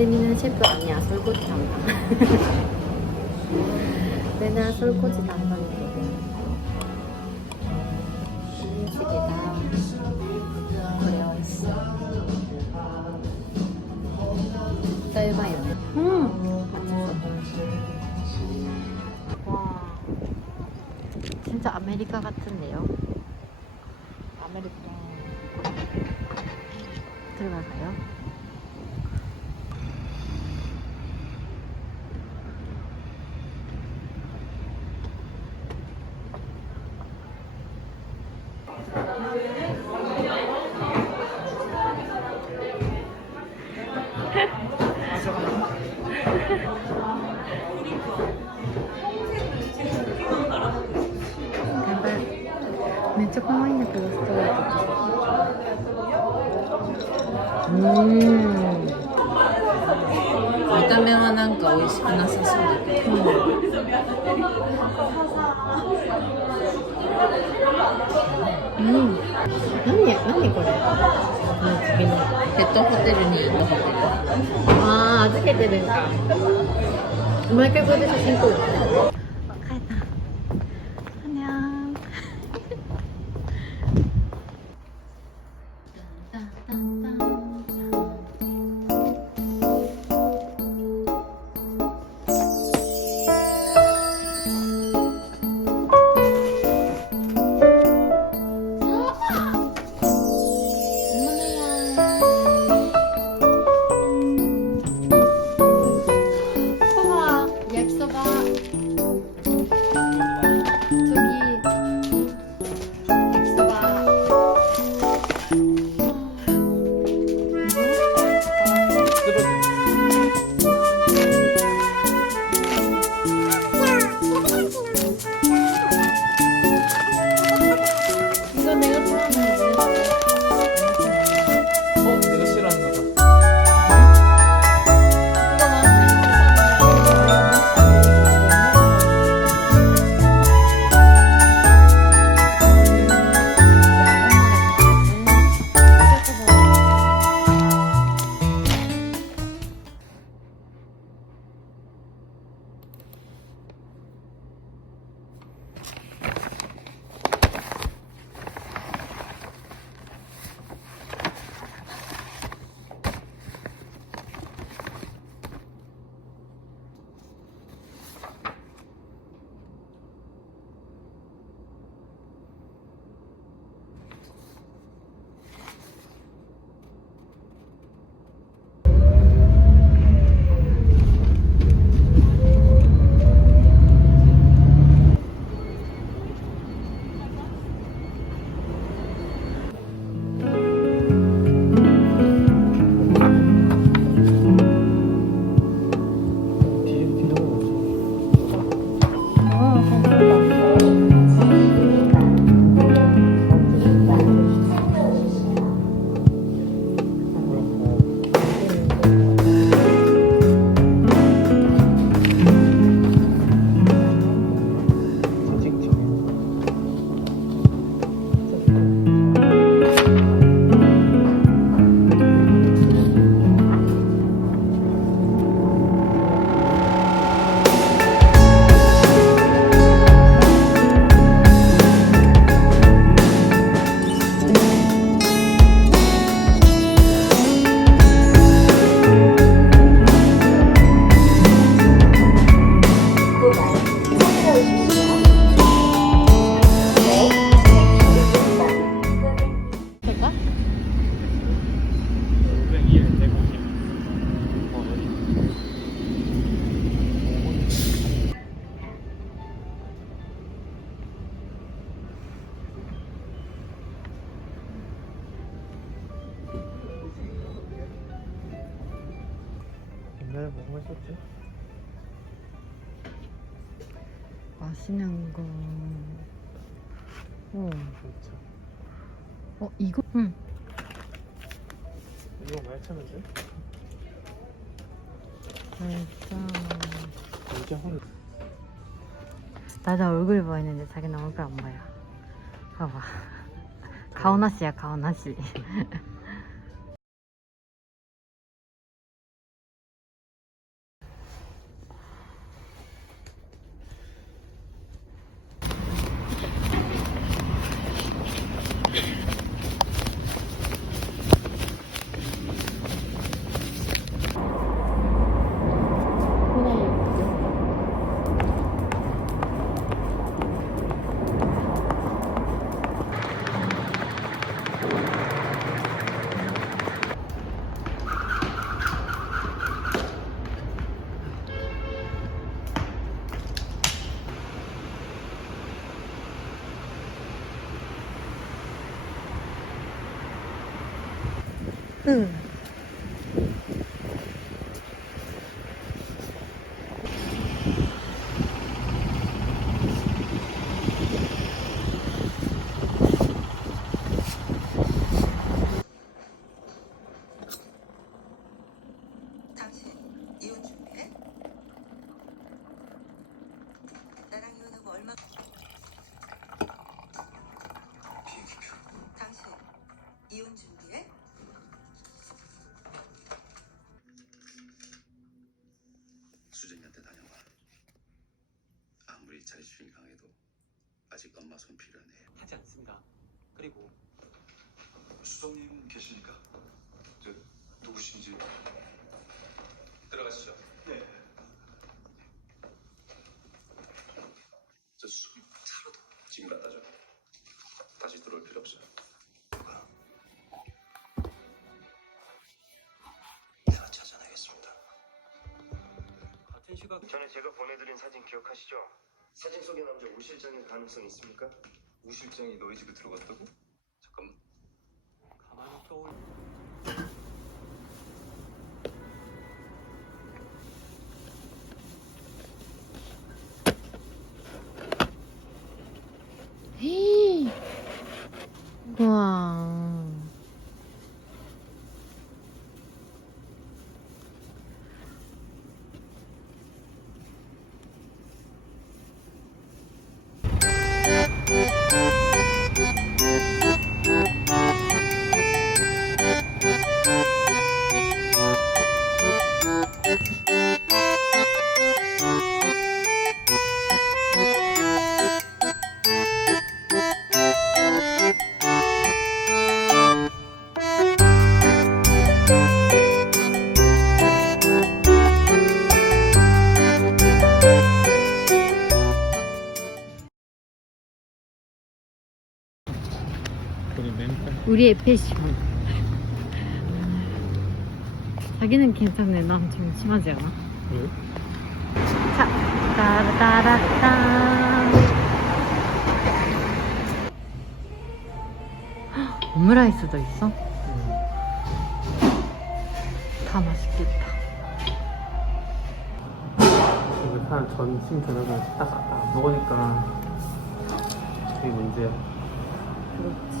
예림이는 셰프 아니야. 설거지 담당. 맨날 설거지 담당이거든. 음식이다. 그래요.진짜 일반이네. 와, 진짜 아메리카 같은데요? 아메리카 들어갈까요?めっちゃ可愛いんだけどストレート。見た目はなんか美味しくなさそうだけど。何これ？ペットホテルに行ったホテル。ああ、預けてるんか。毎回これで写真撮る。帰った。안녕. 옛날에 뭐가 있었지? 맛있는 거. 그렇죠. 이거? 응. 이거 많이 찾는데? 일단 이게 한 나도 얼굴 보이는데 자기는 얼굴 안 보여. 봐봐. 가오나시야, 가오나시. 응. 당신 이혼 준비해? 나랑 이혼하고 얼마? 당신 이혼 준비해? 수정이한테 다녀와. 아무리 자립심이 강해도 아직 엄마 손 필요하네. 하지 않습니다. 그리고 수석님 계시니까 저 누구신지 들어가시죠. 네. 저술 차로도 지금 갖다 줘. 다시 들어올 필요 없어요. 내가 찾아내겠습니다. 같은 시각 전에 제가 보내드린 사진 기억하시죠? 사진 속의 남자 우 실장일 가능성이 있습니까? 우 실장이 너희 집에 들어갔다고? 잠깐만. 가만히 떠올. 우와. 우리 멘탈. 우리의 패션. 자기는 괜찮네. 난 좀 심하지 않아? 왜? 자, 따라따라따. 오므라이스도 있어? 다 맛있겠다. 이거 사람 전심 저녁을 딱 먹으니까 그게 문제야. 그렇지.